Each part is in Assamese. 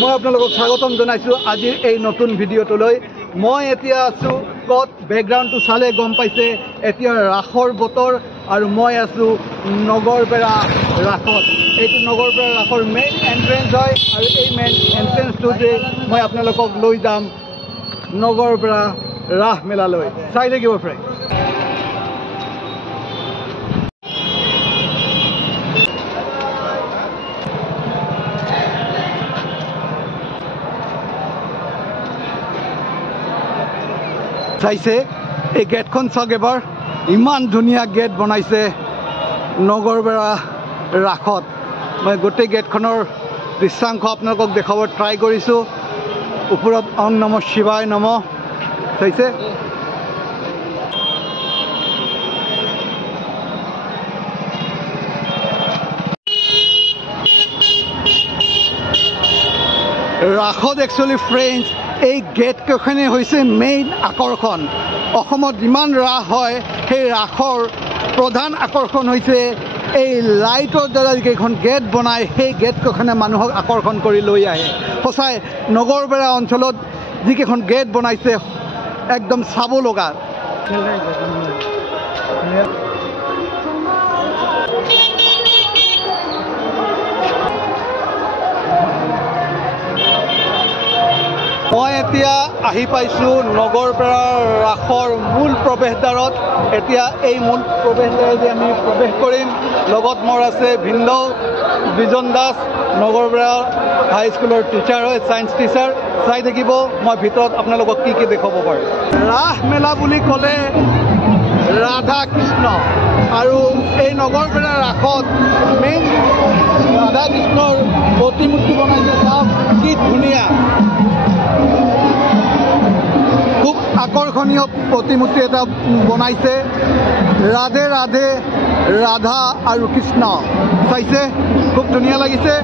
মই আপোনালোকক স্বাগতম জনাইছোঁ আজিৰ এই নতুন ভিডিঅ'টোলৈ। মই এতিয়া আছোঁ ক'ত, বেকগ্ৰাউণ্ডটো চালে গম পাইছে এতিয়া ৰাসৰ বতৰ আৰু মই আছোঁ নগৰবেৰা ৰাসত। এইটো নগৰবেৰা ৰাসৰ মেইন এণ্ট্ৰেঞ্চ হয় আৰু এই মেইন এণ্ট্ৰেঞ্চটোতে মই আপোনালোকক লৈ যাম নগৰবেৰা ৰাস মেলালৈ। চাই থাকিব ফ্ৰেণ্ড। চাইছে এই গেটখন চাওক এবাৰ, ইমান ধুনীয়া গেট বনাইছে নগৰবেৰা ৰাসত। মই গোটেই গেটখনৰ দৃশ্যাংশ আপোনালোকক দেখাব ট্ৰাই কৰিছোঁ। ওপৰত ওম নম শিৱায় নম চাইছে। ৰাসত একচুৱেলি ফ্ৰেণ্ডছ এই গেটকেইখনে হৈছে মেইন আকৰ্ষণ। অসমত যিমান ৰাস হয় সেই ৰাসৰ প্ৰধান আকৰ্ষণ হৈছে এই লাইটৰ দ্বাৰা যিকেইখন গেট বনায় সেই গেটকেইখনে মানুহক আকৰ্ষণ কৰি লৈ আহে। সঁচাই নগৰবেৰা অঞ্চলত যিকেইখন গেট বনাইছে একদম চাব লগা। মই এতিয়া আহি পাইছোঁ নগৰবেৰা ৰাসৰ মূল প্ৰৱেশদ্বাৰত। এতিয়া এই মূল প্ৰৱেশদ্বাৰেদি আমি প্ৰৱেশ কৰিম। লগত মোৰ আছে ভিন্দৌ বিজন দাস, নগৰবেৰা হাইস্কুলৰ টিচাৰ হয়, ছায়েন্স টিচাৰ। চাই থাকিব মই ভিতৰত আপোনালোকক কি দেখাব পাৰোঁ। ৰাস মেলা বুলি ক'লে ৰাধা কৃষ্ণ আৰু এই নগৰবেৰা ৰাসত মেইন ৰাধা কৃষ্ণৰ প্ৰতিমূৰ্তি বনাইছে। চাওক কি ধুনীয়া, খুব আকৰ্ষণীয় প্ৰতিমূৰ্তি এটা বনাইছে। ৰাধে ৰাধে ৰাধা আৰু কৃষ্ণ চাইছে, খুব ধুনীয়া লাগিছে।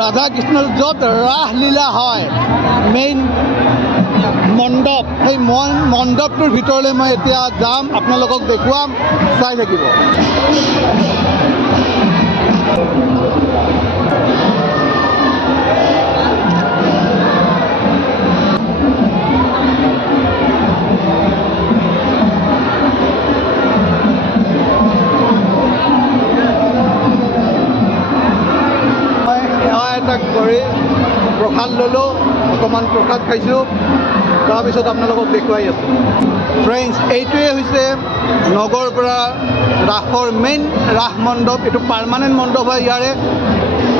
ৰাধা কৃষ্ণৰ য'ত ৰাসলীলা হয় মেইন মণ্ডপ, সেই মণ্ডপটোৰ ভিতৰলৈ মই এতিয়া যাম, আপোনালোকক দেখুৱাম, চাই থাকিব। কৰি প্ৰসাদ ল'লোঁ, অকণমান প্ৰসাদ খাইছোঁ, তাৰপিছত আপোনালোকক দেখুৱাই আছোঁ। ফ্ৰেণ্ডছ, এইটোৱে হৈছে নগৰবেৰা ৰাসৰ মেইন ৰাস মণ্ডপ। এইটো পাৰ্মানেণ্ট মণ্ডপ হয় ইয়াৰে।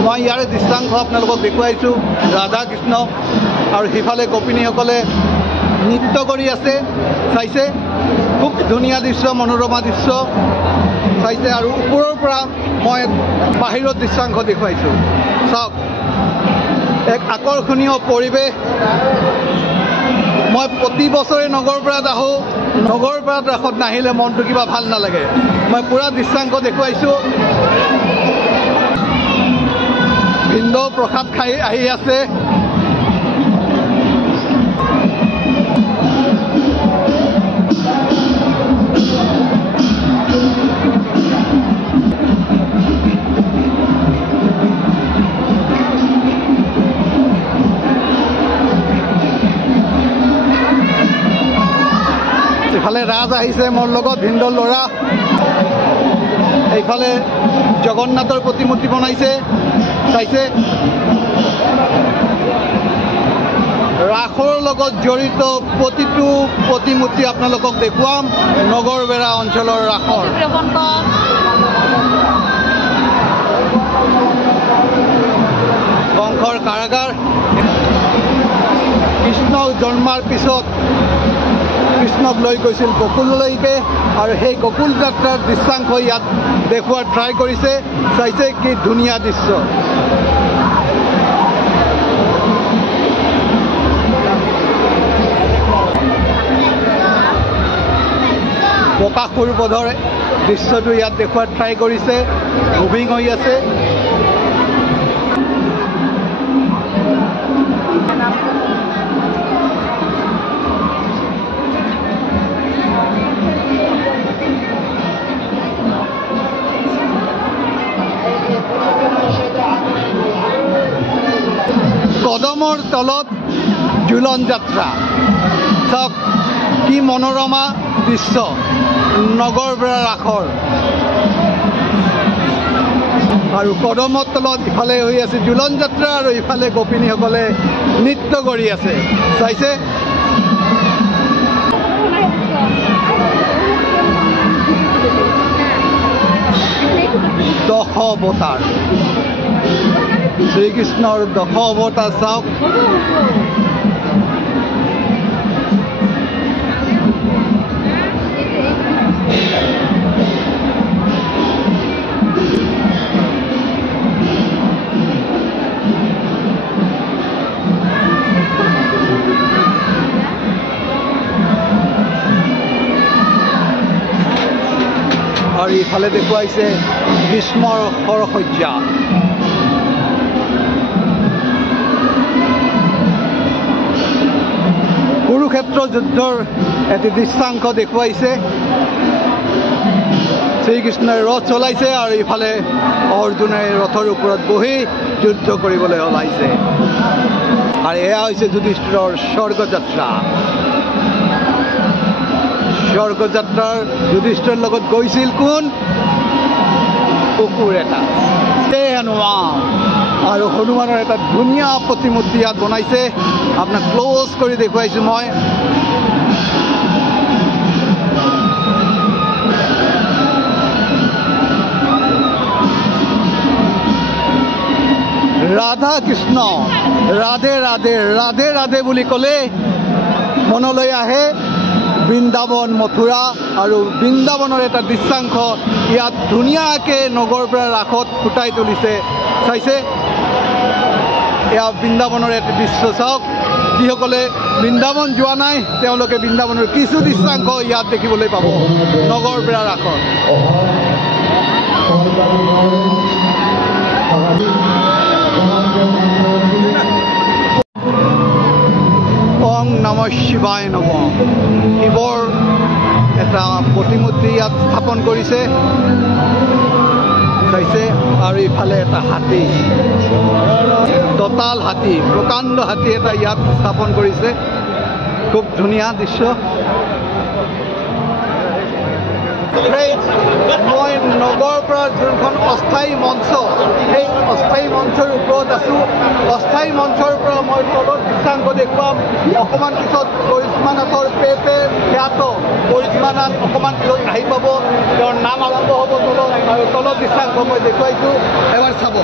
মই ইয়াৰে দৃশ্যাংশ আপোনালোকক দেখুৱাইছোঁ। ৰাধা কৃষ্ণ আৰু সিফালে গোপিনীসকলে নৃত্য কৰি আছে, চাইছে। খুব ধুনীয়া দৃশ্য, মনোৰমা দৃশ্য চাইছে। আৰু ওপৰৰ পৰা মই বাহিৰৰ দৃশ্যাংশ দেখুৱাইছোঁ। চাওক এক আকৰ্ষণীয় পৰিৱেশ। মই প্ৰতি বছৰে নগৰবেৰাত আহোঁ, নগৰবেৰাত ৰাসত নাহিলে মনটো কিবা ভাল নালাগে। মই পূৰা দৃশ্যাংশ দেখুৱাইছোঁ। ভিন্দৌ প্ৰসাদ খাই আহি আছে। এইফালে ৰাজ আহিছে মোৰ লগত, ভিন্দৌৰ ল'ৰা। এইফালে জগন্নাথৰ প্ৰতিমূৰ্তি বনাইছে, চাইছে। ৰাসৰ লগত জড়িত প্ৰতিটো প্ৰতিমূৰ্তি আপোনালোকক দেখুৱাম নগৰবেৰা অঞ্চলৰ ৰাসৰ। বংশৰ কাৰাগাৰ। কৃষ্ণক জন্মাৰ পিছত কৃষ্ণক লৈ গৈছিল গকুললৈকে আৰু সেই গকুল যাত্ৰাৰ দৃশ্যাংশ ইয়াত দেখুওৱাৰ ট্ৰাই কৰিছে, চাইছে। কি ধুনীয়া দৃশ্য। বকাসুৰ বধৰ দৃশ্যটো ইয়াত দেখুওৱাৰ ট্ৰাই কৰিছে, মুভিং হৈ আছে। কদম কদমৰ তলত ঝুলন যাত্ৰা চাওক কি মনোৰমা দৃশ্য নগৰপৰা ৰাসৰ আৰু কদমৰ তলত ইফালে হৈ আছে ঝুলন যাত্ৰা আৰু ইফালে গোপিনীসকলে নৃত্য কৰি আছে চাইছে দশ অৱতাৰ শ্ৰীকৃষ্ণৰ দশ অৱতাৰ চাওক আৰু ইফালে দেখুৱাইছে ভীষ্মৰ সৰসজ্জা কুৰুক্ষেত্ৰ যুদ্ধৰ এটি দৃশ্যাংশ দেখুৱাইছে শ্ৰীকৃষ্ণই ৰথ চলাইছে আৰু ইফালে অৰ্জুনে ৰথৰ ওপৰত বহি যুদ্ধ কৰিবলৈ ওলাইছে আৰু এয়া হৈছে যুধিষ্ঠিৰৰ স্বৰ্গযাত্ৰা স্বৰ্গযাত্ৰাৰ যুধিষ্ঠিৰৰ লগত গৈছিল কোন কুকুৰ এটা হনুমান আৰু হনুমানৰ এটা ধুনীয়া প্ৰতিমূৰ্তি ইয়াত বনাইছে আপোনাক ক্লোজ কৰি দেখুৱাইছোঁ মই ৰাধা কৃষ্ণ ৰাধে ৰাধে ৰাধে ৰাধে বুলি ক'লে মনলৈ আহে বৃন্দাবন মথুৰা আৰু বৃন্দাবনৰ এটা দৃশ্যাংশ ইয়াত ধুনীয়াকৈ নগৰপৰা ৰাসত ফুটাই তুলিছে চাইছে এয়া বৃন্দাবনৰ এটা দৃশ্য চাওক যিসকলে বৃন্দাবন যোৱা নাই তেওঁলোকে বৃন্দাবনৰ কিছু দৃশ্যাংশ ইয়াত দেখিবলৈ পাব নগৰপৰা ৰাসত ওং নম শিৱায় নম শিৱৰ এটা প্ৰতিমূৰ্তি ইয়াত স্থাপন কৰিছে চাইছে আৰু ইফালে এটা হাতী দঁতাল হাতী প্ৰকাণ্ড হাতী এটা ইয়াত স্থাপন কৰিছে খুব ধুনীয়া দৃশ্য মই নগৰপৰা যোনখন অস্থায়ী মঞ্চ সেই অস্থায়ী মঞ্চৰ ওপৰত আছোঁ অস্থায়ী মঞ্চৰ পৰা মই তলত দৃশ্যাংশ দেখুৱাম অকণমান পিছত কৰিশ্মা নাথৰ পে খ্যাত কৰিশ্মা নাথ অকণমান পিছত আহি পাব তেওঁৰ নাম আৰম্ভ হ'ব তলত আৰু তলত দৃশ্যাংশ মই দেখুৱাইছোঁ এবাৰ চাব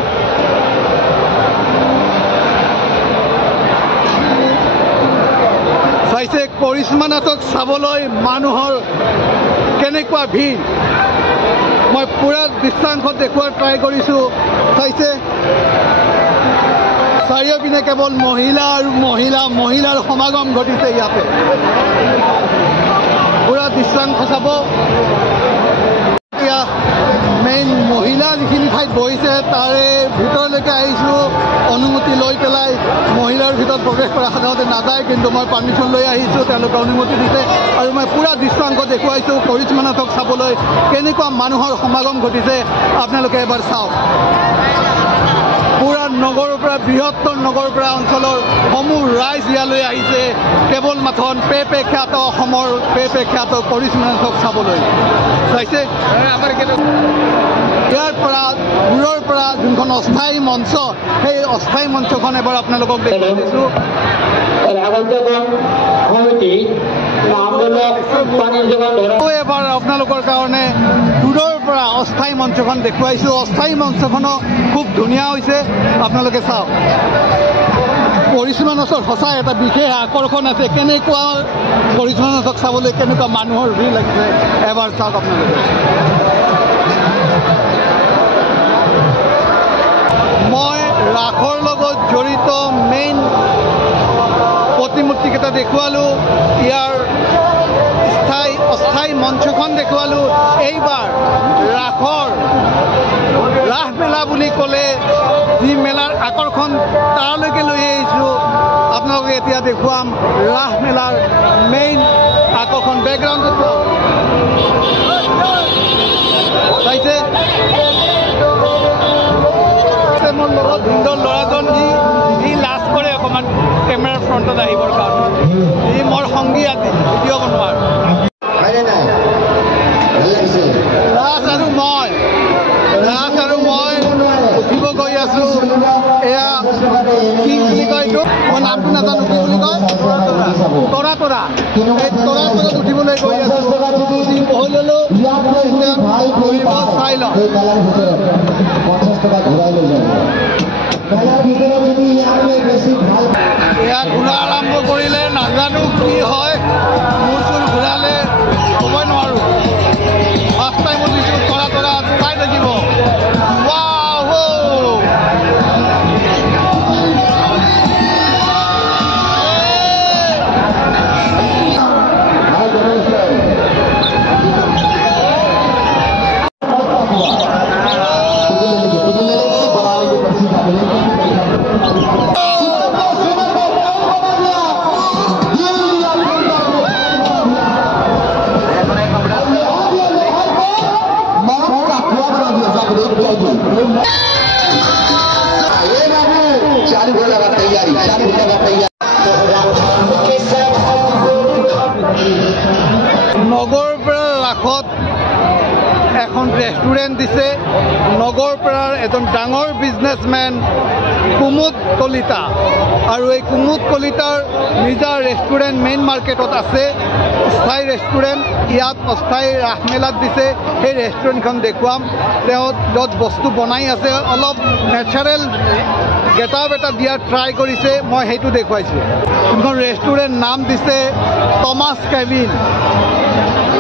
চাইছে কৰিশ্মা নাথক চাবলৈ মানুহৰ কেনেকুৱা ভিৰ মই পুৰা দৃশ্যাংশ দেখুৱাৰ ট্ৰাই কৰিছোঁ চাইছে চাৰিওপিনে কেৱল মহিলা আৰু মহিলাৰ সমাগম ঘটিছে ইয়াতে পুৰা দৃশ্যাংশ চাব এতিয়া মেইন মহিলা যিখিনি ঠাইত বহিছে তাৰে ভিতৰলৈকে আহিছোঁ অনুমতি লৈ পেলাই মহিলাৰ ভিতৰত প্ৰৱেশ কৰা সাধাৰণতে নাযায় কিন্তু মই পাৰ্মিশ্যন লৈ আহিছোঁ তেওঁলোকে অনুমতি দিছে আৰু মই পুৰা দৃশ্যাংশ দেখুৱাইছোঁ কৰিশ্মা নাথক চাবলৈ কেনেকুৱা মানুহৰ সমাগম ঘটিছে আপোনালোকে এবাৰ চাওক পুৰা নগৰৰপৰা বৃহত্তৰ নগৰৰপৰা অঞ্চলৰ সমূহ ৰাইজ ইয়ালৈ আহিছে কেৱল মাথন পে খ্যাত অসমৰ পে খ্যাত কৰিশ্মা নাথক চাবলৈ চাইছে ইয়াৰ পৰা দূৰৰ পৰা যোনখন অস্থায়ী মঞ্চ সেই অস্থায়ী মঞ্চখন এবাৰ আপোনালোকক দেখুৱাই দিছোঁ এবাৰ আপোনালোকৰ কাৰণে দূৰৰ পৰা অস্থায়ী মঞ্চখন দেখুৱাইছোঁ অস্থায়ী মঞ্চখনো খুব ধুনীয়া হৈছে আপোনালোকে চাওক কৰিশ্মা নাথৰ সঁচাই এটা বিশেষ আকৰ্ষণ আছে কেনেকুৱা কৰিশ্মা নাথক চাবলৈ কেনেকুৱা মানুহৰ ভিৰ লাগিছে এবাৰ চাওক আপোনালোকে মই ৰাসৰ লগত জড়িত মেইন প্ৰতিমূৰ্তিকেইটা দেখুৱালোঁ ইয়াৰ অস্থায়ী মঞ্চখন দেখুৱালোঁ এইবাৰ ৰাস মেলা বুলি ক'লে যি মেলাৰ আকৰ্ষণ তালৈকে লৈ আহিছোঁ আপোনালোকে এতিয়া দেখুৱাম ৰাস মেলাৰ মেইন আকৰ্ষণ বেকগ্ৰাউণ্ডত চাইছে মোৰ লগত সুন্দৰ ল'ৰাজন যি লাষ্ট লাজ কৰে অকণমান কেমেৰাৰ ফ্ৰণ্টত আহিবৰ কাৰণে ই মোৰ সংগী আজি ভিডিঅ' বনোৱাৰ ৰাজ আৰু মই উঠিব গৈ আছোঁ এয়া কি বুলি কয় এইটো মই নামটো নাজানো কি বুলি কয় তৰা তৰা এই তৰা তৰাত উঠিবলৈ গৈ আছোঁ বহি ল'লোঁ চাই লওঁ এয়া ঘূৰা আৰম্ভ কৰিলে নাজানো কি হয় মূৰ চুৰ ঘূৰালে ক'বই নোৱাৰোঁ ফাৰ্ষ্ট টাইম উঠিছোঁ তৰা তৰা চাই থাকিব নগৰপাৰাৰ ৰাসত এখন ৰেষ্টুৰেণ্ট দিছে নগৰপাৰাৰ এজন ডাঙৰ বিজনেছমেন কুমুদ কলিতা আৰু এই কুমুদ কলিতাৰ নিজা ৰেষ্টুৰেণ্ট মেইন মাৰ্কেটত আছে অস্থায়ী ৰেষ্টুৰেণ্ট ইয়াত অস্থায়ী ৰাসমেলাত দিছে সেই ৰেষ্টুৰেণ্টখন দেখুৱাম তেওঁ য'ত বস্তু বনাই আছে অলপ নেচাৰেল গেটআপ এটা দিয়াৰ ট্ৰাই কৰিছে মই সেইটো দেখুৱাইছোঁ যোনখন ৰেষ্টুৰেণ্ট নাম দিছে টমাছ কেবিন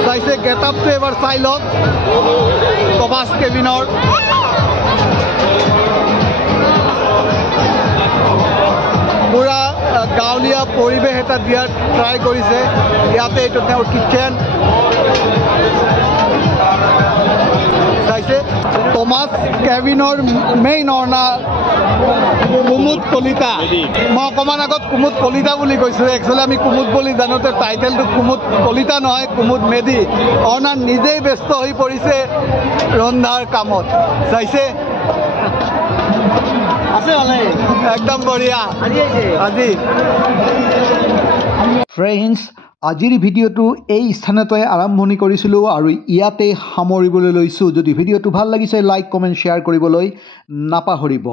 চাইছে গেটআপটো এবাৰ চাই লওক টমাছ কেবিনৰ পুৰা গাঁৱলীয়া পৰিৱেশ এটা দিয়াৰ ট্ৰাই কৰিছে ইয়াতে এইটো তেওঁৰ কিটচেন চাইছে টমাছ কেবিনৰ মেইন অনাৰ কুমুদ কলিতা মই অকণমান আগত কুমুদ কলিতা বুলি কৈছোঁ একচুৱেলি আমি কুমুদ বুলি জানোতে টাইটেলটো কুমুদ কলিতা নহয় কুমুদ মেধি অনাৰ নিজেই ব্যস্ত হৈ পৰিছে ৰন্ধাৰ কামত চাইছে আছে একদম বঢ়িয়া আজি ফ্ৰেণ্ডছ আজিৰ ভিডিঅ'টো এই স্থানতে আৰম্ভণি কৰিছিলোঁ আৰু ইয়াতে সামৰিবলৈ লৈছোঁ যদি ভিডিঅ'টো ভাল লাগিছে লাইক কমেণ্ট শ্বেয়াৰ কৰিবলৈ নাপাহৰিব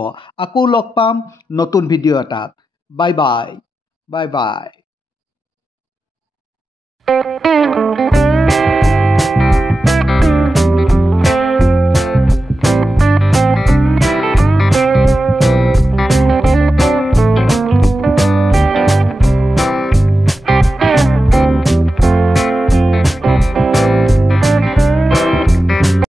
আকৌ লগ পাম নতুন ভিডিঅ' এটাত বাই বাই বাই বাই